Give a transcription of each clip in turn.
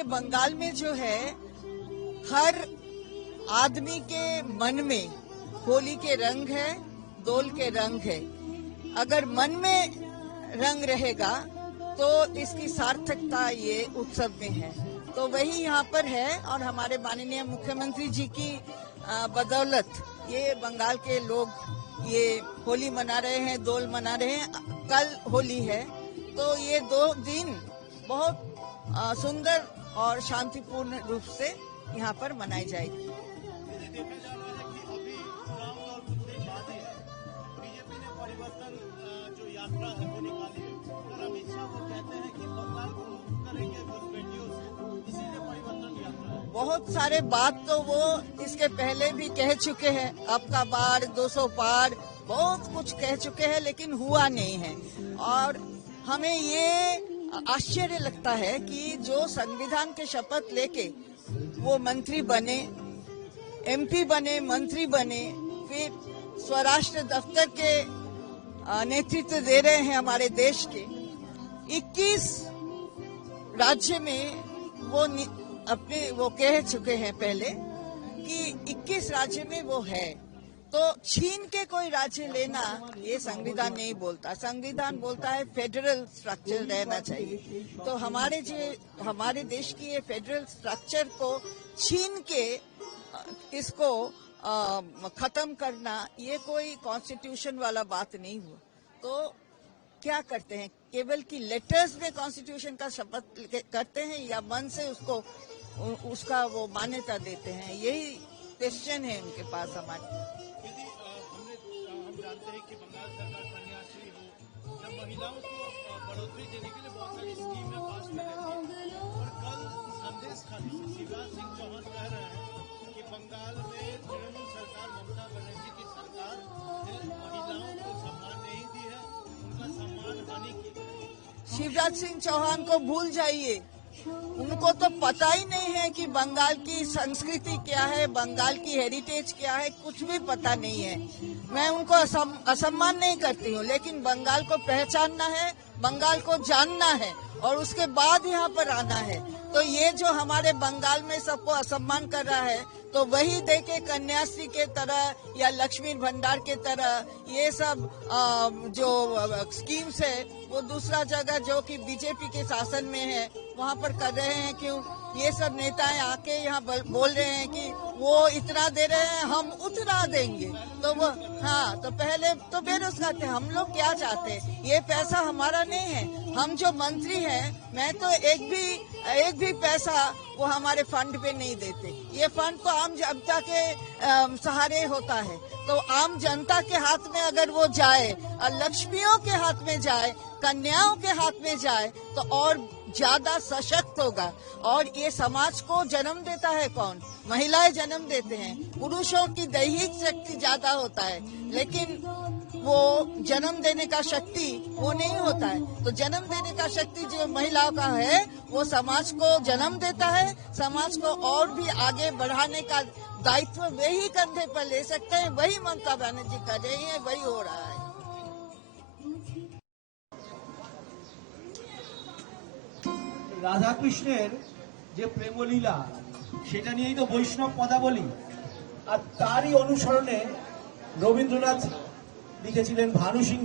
देखिए, बंगाल में जो है हर आदमी के मन में होली के रंग है, दोल के रंग है। अगर मन में रंग रहेगा तो इसकी सार्थकता ये उत्सव में है, तो वही यहाँ पर है। और हमारे माननीय मुख्यमंत्री जी की बदौलत ये बंगाल के लोग ये होली मना रहे हैं, दोल मना रहे हैं। कल होली है, तो ये 2 दिन बहुत सुंदर और शांतिपूर्ण रूप से यहाँ पर मनाई जाएगी। बहुत सारे बात तो वो इसके पहले भी कह चुके हैं, अब का बार 200 पार बहुत कुछ कह चुके हैं, लेकिन हुआ नहीं है। और हमें ये आश्चर्य लगता है कि जो संविधान के शपथ लेके वो मंत्री बने, एमपी बने, मंत्री बने, फिर स्वराष्ट्र दफ्तर के नेतृत्व दे रहे हैं हमारे देश के 21 राज्य में वो कह चुके हैं पहले कि 21 राज्य में वो है, तो छीन के कोई राज्य लेना ये संविधान नहीं बोलता। संविधान बोलता है फेडरल स्ट्रक्चर रहना चाहिए। तो हमारे देश की ये फेडरल स्ट्रक्चर को छीन के इसको खत्म करना ये कोई कॉन्स्टिट्यूशन वाला बात नहीं हुआ। तो क्या करते हैं, केवल की लेटर्स में कॉन्स्टिट्यूशन का शपथ करते हैं या मन से उसका वो मान्यता देते हैं? यही क्वेश्चन है उनके पास हमारे। हम जानते हैं कि बंगाल सरकार सन्यासी हो, जब महिलाओं को बढ़ोतरी देने के लिए बहुत सारी स्कीमें पास कर रही है। और कल संदेश खाली शिवराज सिंह चौहान कह रहे हैं कि बंगाल में तृणमूल सरकार, ममता बनर्जी की सरकार ने महिलाओं को सम्मान नहीं दी है, उनका सम्मान हानि की। शिवराज सिंह चौहान को भूल जाइए, उनको तो पता ही नहीं है कि बंगाल की संस्कृति क्या है, बंगाल की हेरिटेज क्या है, कुछ भी पता नहीं है। मैं उनको असम्मान नहीं करती हूँ, लेकिन बंगाल को पहचानना है, बंगाल को जानना है और उसके बाद यहाँ पर आना है। तो ये जो हमारे बंगाल में सबको असम्मान कर रहा है, तो वही देखे कन्याश्री के तरह या लक्ष्मी भंडार के तरह ये सब जो स्कीम्स है वो दूसरा जगह जो कि बीजेपी के शासन में है वहाँ पर कर रहे हैं। क्यों ये सब नेताएं आके यहाँ बोल रहे हैं कि वो इतना दे रहे हैं, हम उतना देंगे। तो वो तो पहले तो बेरोजगार थे। हम लोग क्या चाहते हैं, ये पैसा हमारा नहीं है। हम जो मंत्री हैं, मैं तो एक भी पैसा वो हमारे फंड पे नहीं देते। ये फंड तो आम जनता के सहारे होता है। तो आम जनता के हाथ में अगर वो जाए और लक्ष्मियों के हाथ में जाए, कन्याओं के हाथ में जाए, तो और ज्यादा सशक्त होगा। और ये समाज को जन्म देता है कौन? महिलाएं जन्म देते हैं। पुरुषों की दैहिक शक्ति ज्यादा होता है, लेकिन वो जन्म देने का शक्ति वो नहीं होता है। तो जन्म देने का शक्ति जो महिलाओं का है, वो समाज को जन्म देता है। समाज को और भी आगे बढ़ाने का दायित्व वही कंधे पर ले सकते हैं। वही ममता बनर्जी कर रही है, वही हो रहा है। রাধা কৃষ্ণের যে প্রেমলীলা সেটা নিয়েই তো বৈষ্ণব পদাবলী, আর তারই অনুসরণে রবীন্দ্রনাথ লিখেছিলেন ভানু সিং।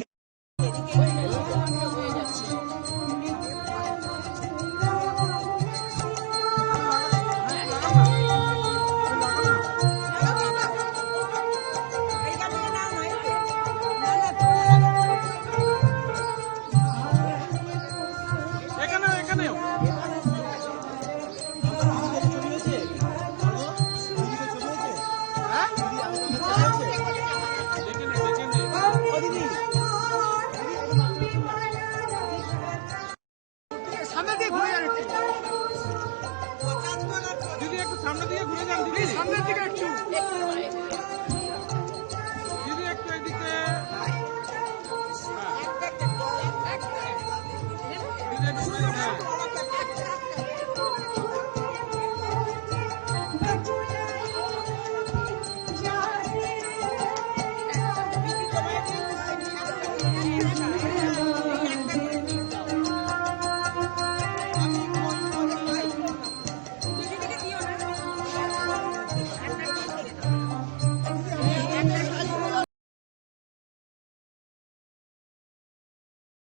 দিদি একটু সামনে দিকে ঘুরে যান, দিদি সামনের দিকে একটু।